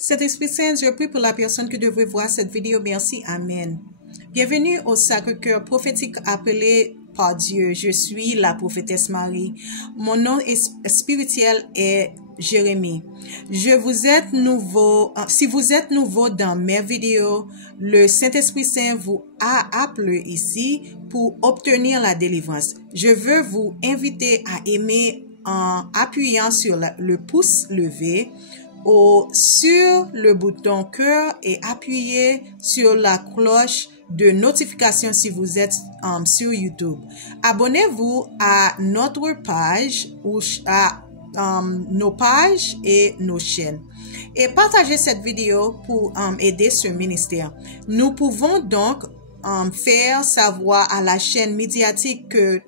Saint-Esprit Saint, je prie pour la personne qui devrait voir cette vidéo. Merci. Amen. Bienvenue au Sacré-Cœur prophétique appelé par Dieu. Je suis la prophétesse Marie. Mon nom spirituel est Jérémie. Si vous êtes nouveau dans mes vidéos, le Saint-Esprit Saint vous a appelé ici pour obtenir la délivrance. Je veux vous inviter à aimer en appuyant sur le pouce levé sur le bouton cœur et appuyez sur la cloche de notification si vous êtes sur YouTube. Abonnez-vous à notre page ou à nos pages et nos chaînes. Et partagez cette vidéo pour aider ce ministère. Nous pouvons donc faire savoir à la chaîne médiatique que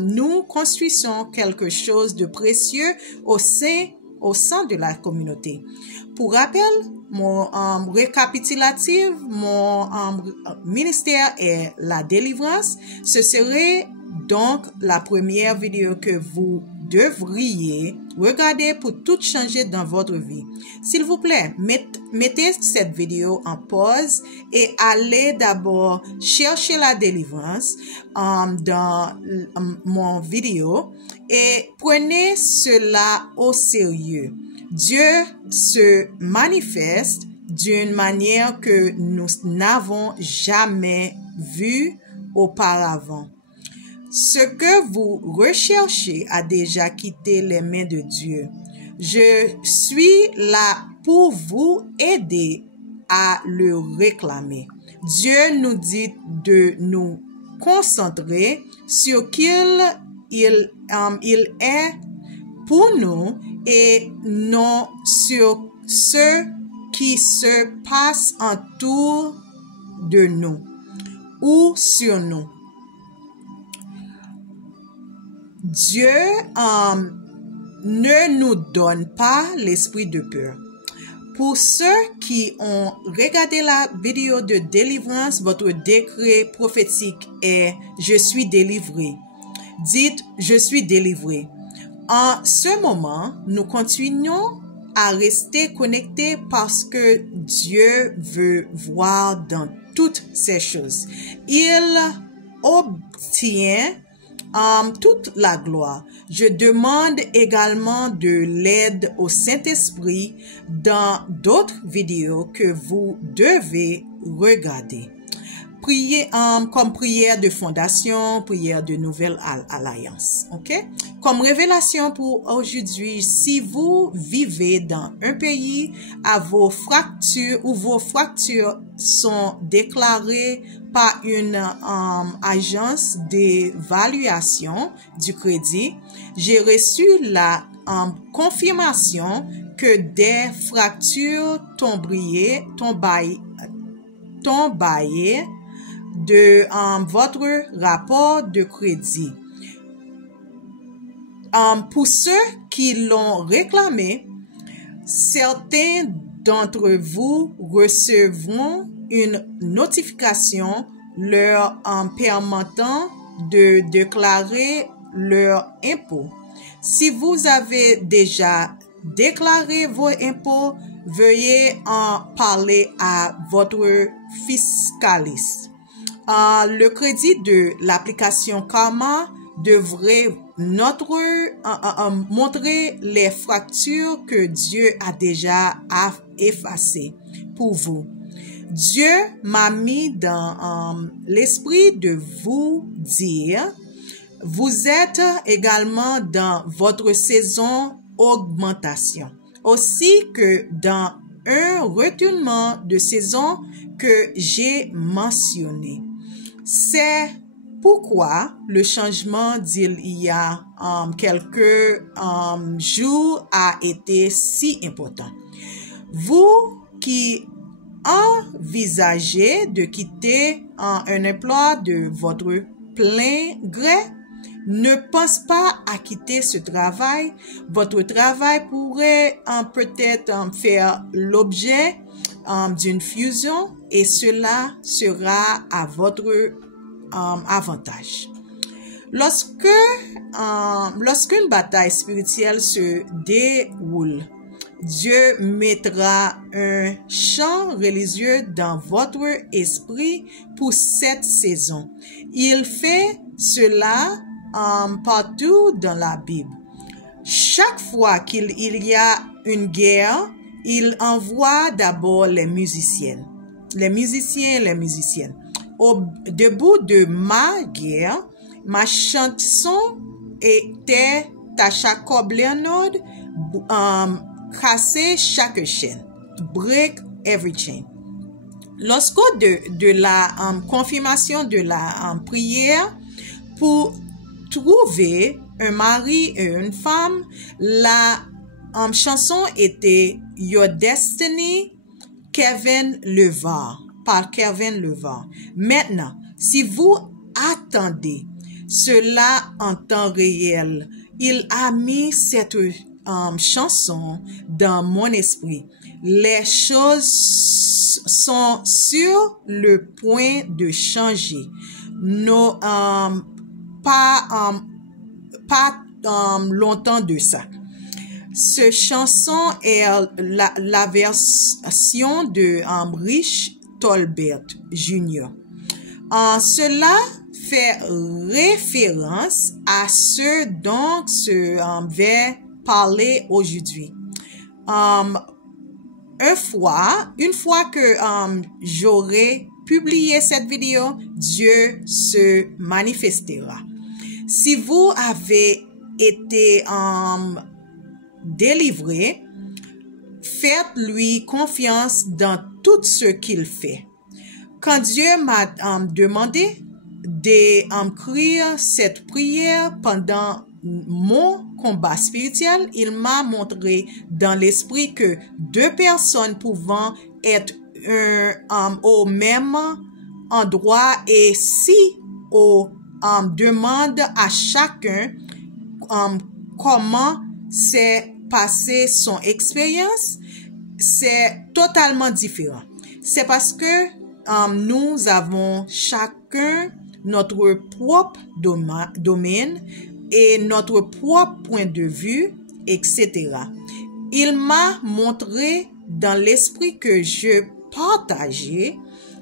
nous construisons quelque chose de précieux au sein de la communauté. Pour rappel, mon récapitulatif, mon ministère est la délivrance. Ce serait donc la première vidéo que vous devriez regarder pour tout changer dans votre vie. S'il vous plaît, mettez cette vidéo en pause et allez d'abord chercher la délivrance dans mon vidéo et prenez cela au sérieux. Dieu se manifeste d'une manière que nous n'avons jamais vue auparavant. Ce que vous recherchez a déjà quitté les mains de Dieu. Je suis là pour vous aider à le réclamer. Dieu nous dit de nous concentrer sur qui il est pour nous et non sur ce qui se passe autour de nous ou sur nous. Dieu ne nous donne pas l'esprit de peur. Pour ceux qui ont regardé la vidéo de délivrance, votre décret prophétique est « Je suis délivré ». Dites « Je suis délivré ». En ce moment, nous continuons à rester connectés parce que Dieu veut voir dans toutes ces choses. Il obtient toute la gloire. Je demande également de l'aide au Saint-Esprit dans d'autres vidéos que vous devez regarder. Priez comme prière de fondation, prière de nouvelle alliance. OK? Comme révélation pour aujourd'hui, si vous vivez dans un pays où vos fractures sont déclarées par une agence d'évaluation du crédit, j'ai reçu la confirmation que des fractures tombées de votre rapport de crédit. Pour ceux qui l'ont réclamé, certains d'entre vous recevront une notification leur permettant de déclarer leur impôt. Si vous avez déjà déclaré vos impôts, veuillez en parler à votre fiscaliste. Le crédit de l'application Karma devrait montrer les fractures que Dieu a déjà effacées pour vous. Dieu m'a mis dans l'esprit de vous dire, vous êtes également dans votre saison augmentation, aussi que dans un retournement de saison que j'ai mentionné. C'est pourquoi le changement d'il y a quelques jours a été si important. Vous qui envisagez de quitter un emploi de votre plein gré, ne pense pas à quitter ce travail. Votre travail pourrait peut-être faire l'objet d'une fusion et cela sera à votre avantage. Lorsqu'une bataille spirituelle se déroule, Dieu mettra un chant religieux dans votre esprit pour cette saison. Il fait cela partout dans la Bible. Chaque fois qu'il y a une guerre, il envoie d'abord les musiciens. Au début de ma guerre, ma chanson était Tasha Cobb Leonard, casser chaque chaîne, break every chain. Lorsque de la confirmation de la prière pour trouver un mari et une femme, la chanson était Your Destiny, Kevin LeVar, par Kevin LeVar. Maintenant, si vous attendez cela en temps réel, il a mis cette chanson dans mon esprit. Les choses sont sur le point de changer. Pas longtemps de ça. Cette chanson est la version de Rich Tolbert Jr. Cela fait référence à ce dont je vais parler aujourd'hui. Une fois que j'aurai publié cette vidéo, Dieu se manifestera. Si vous avez été délivré, faites-lui confiance dans tout ce qu'il fait. Quand Dieu m'a demandé d'écrire cette prière pendant mon combat spirituel, il m'a montré dans l'esprit que deux personnes pouvant être au même endroit, et si on demande à chacun comment s'est passée son expérience, c'est totalement différent. C'est parce que nous avons chacun notre propre domaine et notre propre point de vue, etc. Il m'a montré dans l'esprit que je partageais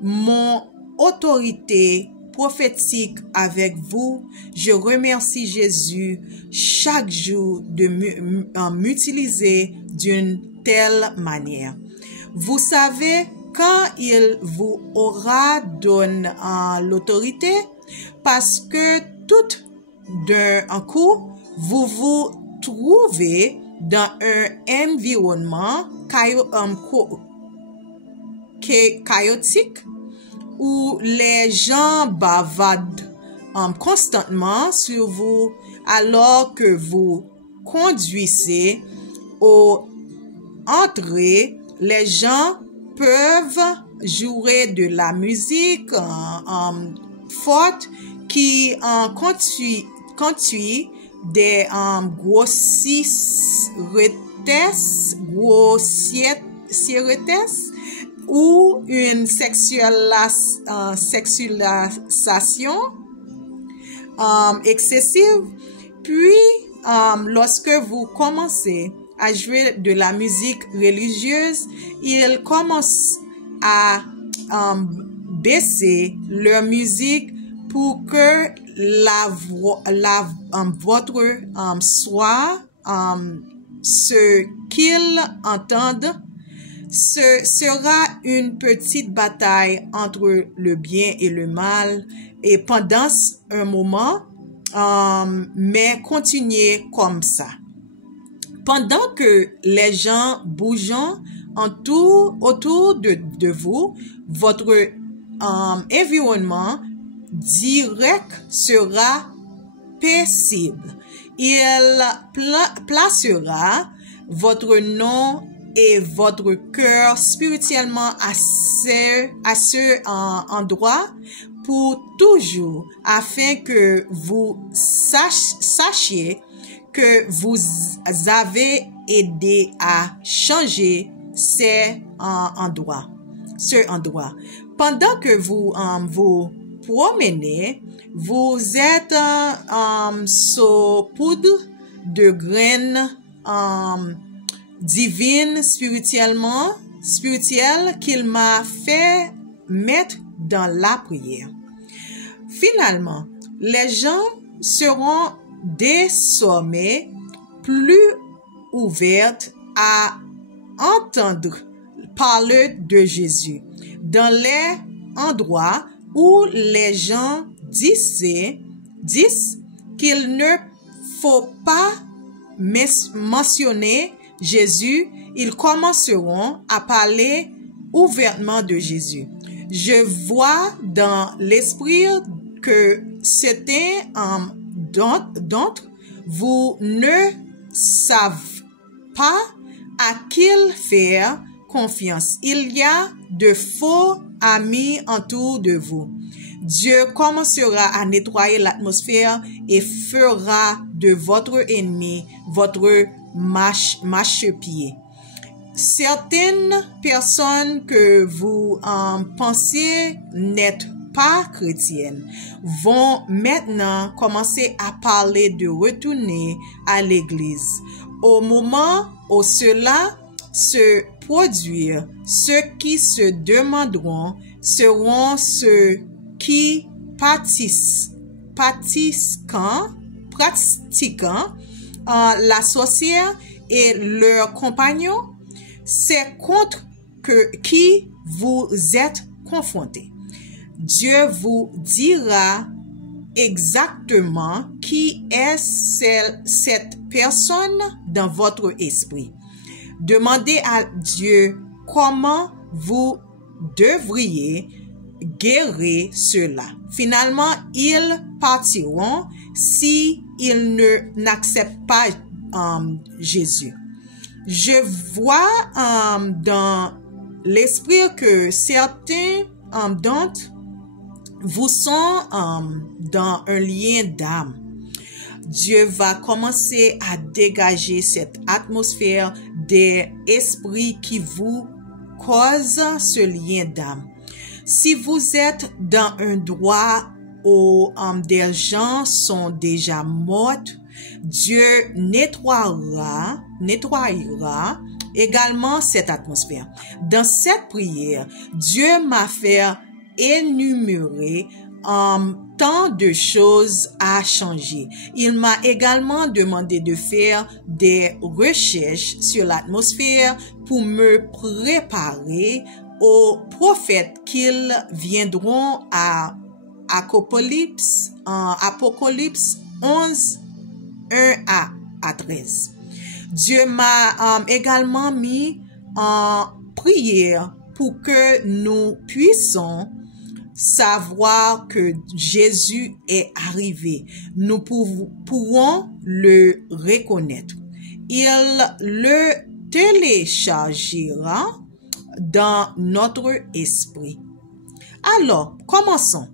mon autorité prophétique avec vous. Je remercie Jésus chaque jour de m'utiliser d'une telle manière. Vous savez, quand il vous aura donné l'autorité, parce que tout d'un coup, vous vous trouvez dans un environnement chaotique où les gens bavardent constamment sur vous alors que vous conduisez aux entrées. Les gens peuvent jouer de la musique forte qui conduit des grossièretés ou une sexualisation excessive. Puis, lorsque vous commencez à jouer de la musique religieuse, ils commencent à baisser leur musique pour que votre soit ce qu'ils entendent. Ce sera une petite bataille entre le bien et le mal, et pendant un moment, mais continuez comme ça. Pendant que les gens bougent autour de vous, votre environnement direct sera paisible. Il placera votre nom et votre cœur spirituellement à ce endroit pour toujours, afin que vous sachiez que vous avez aidé à changer ce endroit. Pendant que vous vous promenez, vous êtes sous poudre de graines divine spirituelle qu'il m'a fait mettre dans la prière. Finalement, les gens seront désormais plus ouvertes à entendre parler de Jésus dans les endroits où les gens disent qu'il ne faut pas mentionner Jésus. Ils commenceront à parler ouvertement de Jésus. Je vois dans l'esprit que certains d'entre vous ne savent pas à qui faire confiance. Il y a de faux amis autour de vous. Dieu commencera à nettoyer l'atmosphère et fera de votre ennemi votre marchepied. Certaines personnes que vous pensez n'être pas chrétiennes vont maintenant commencer à parler de retourner à l'église. Au moment où cela se produira, ceux qui se demanderont seront ceux qui pratiquant la sorcière et leurs compagnons. C'est contre qui vous êtes confrontés. Dieu vous dira exactement qui est cette personne dans votre esprit. Demandez à Dieu comment vous devriez guérir cela. Finalement, ils partiront si ils n'acceptent pas Jésus. Je vois dans l'esprit que certains d'entre vous sont dans un lien d'âme. Dieu va commencer à dégager cette atmosphère des esprits qui vous causent ce lien d'âme. Si vous êtes dans un endroit où des gens sont déjà morts, Dieu nettoyera également cette atmosphère. Dans cette prière, Dieu m'a fait énumérer tant de choses à changer. Il m'a également demandé de faire des recherches sur l'atmosphère pour me préparer aux prophètes qu'ils viendront à Apocalypse 11, 1 à 13. Dieu m'a également mis en prière pour que nous puissions savoir que Jésus est arrivé. Nous pourrons le reconnaître. Il le téléchargera dans notre esprit. Alors, commençons.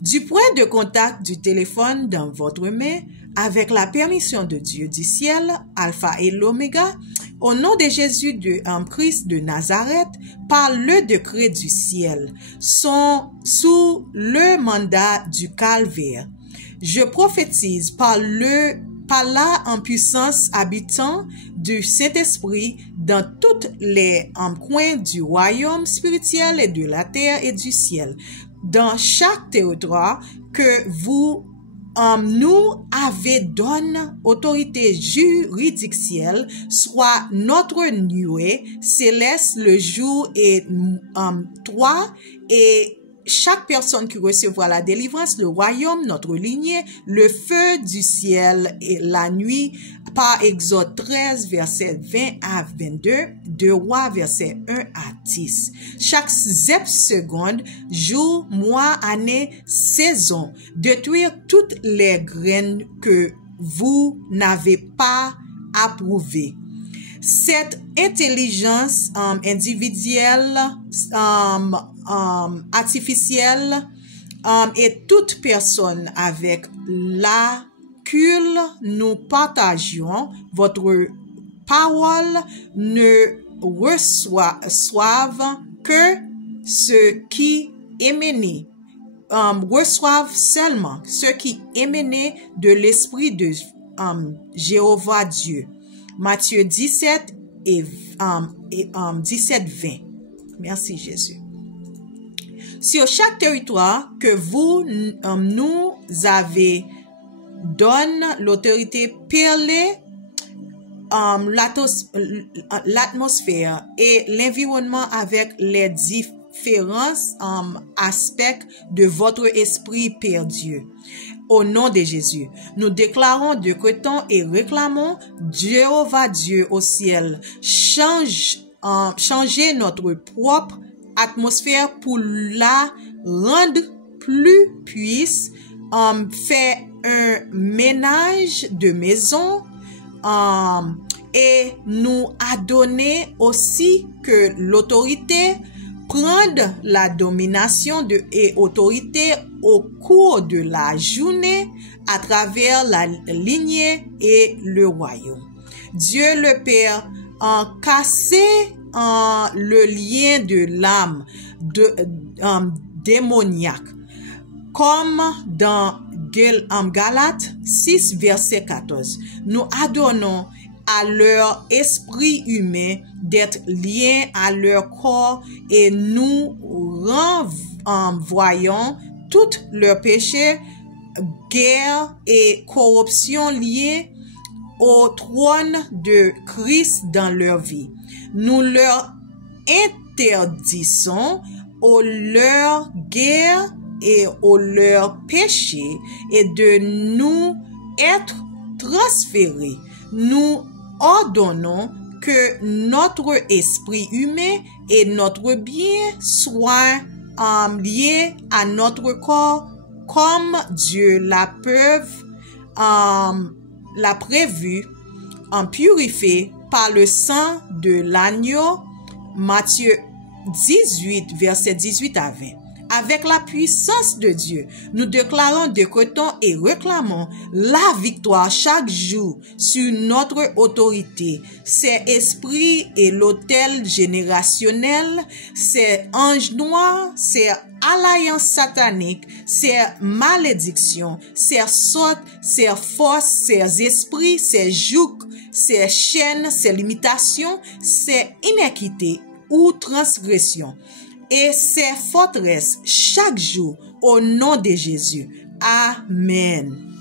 Du point de contact du téléphone dans votre main, avec la permission de Dieu du ciel, Alpha et l'Oméga, au nom de Jésus de Christ de Nazareth, par le décret du ciel, sont sous le mandat du calvaire. Je prophétise par la en puissance habitant du Saint-Esprit dans tous les coins du royaume spirituel et de la terre et du ciel, dans chaque territoire que vous nous avez donné autorité juridictionnelle, soit notre nuée céleste le jour et toi et chaque personne qui recevra la délivrance, le royaume, notre lignée, le feu du ciel et la nuit, par Exode 13, verset 20 à 22, 2 Rois, verset 1 à 10. Chaque seconde, jour, mois, année, saison, détruire toutes les graines que vous n'avez pas approuvées. Cette intelligence individuelle, artificielle et toute personne avec laquelle nous partageons votre parole ne reçoivent que ce qui émane, reçoivent seulement ce qui émane de l'esprit de Jéhovah Dieu. Matthieu 17, et 17-20. Merci Jésus. Sur chaque territoire que vous nous avez donne l'autorité perler l'atmosphère et l'environnement avec les différents aspects de votre esprit, Père Dieu. Au nom de Jésus, nous déclarons, décrétons et réclamons Jéhovah Dieu au ciel. Changez notre propre atmosphère pour la rendre plus puissante. Faire un ménage de maison et nous a donné aussi que l'autorité prenne la domination et autorité au cours de la journée à travers la lignée et le royaume. Dieu le Père a cassé le lien de l'âme démoniaque, comme dans Galates 6, verset 14. Nous adonnons à leur esprit humain d'être liés à leur corps et nous renvoyons tous leurs péchés, guerre et corruption liés au trône de Christ dans leur vie. Nous leur interdisons leur guerre et leur péché et de nous être transférés. Nous ordonnons que notre esprit humain et notre bien soient liés à notre corps comme Dieu l'a prévu, purifié par le sang de l'agneau. Matthieu 18, verset 18 à 20. Avec la puissance de Dieu, nous déclarons, décrétons et réclamons la victoire chaque jour sur notre autorité, ces esprits et l'autel générationnel, ces anges noirs, ces alliances sataniques, ces malédictions, ces sortes, ces forces, ces esprits, ces jougs, ces chaînes, ces limitations, ces inéquités ou transgressions et ses forteresses chaque jour au nom de Jésus. Amen.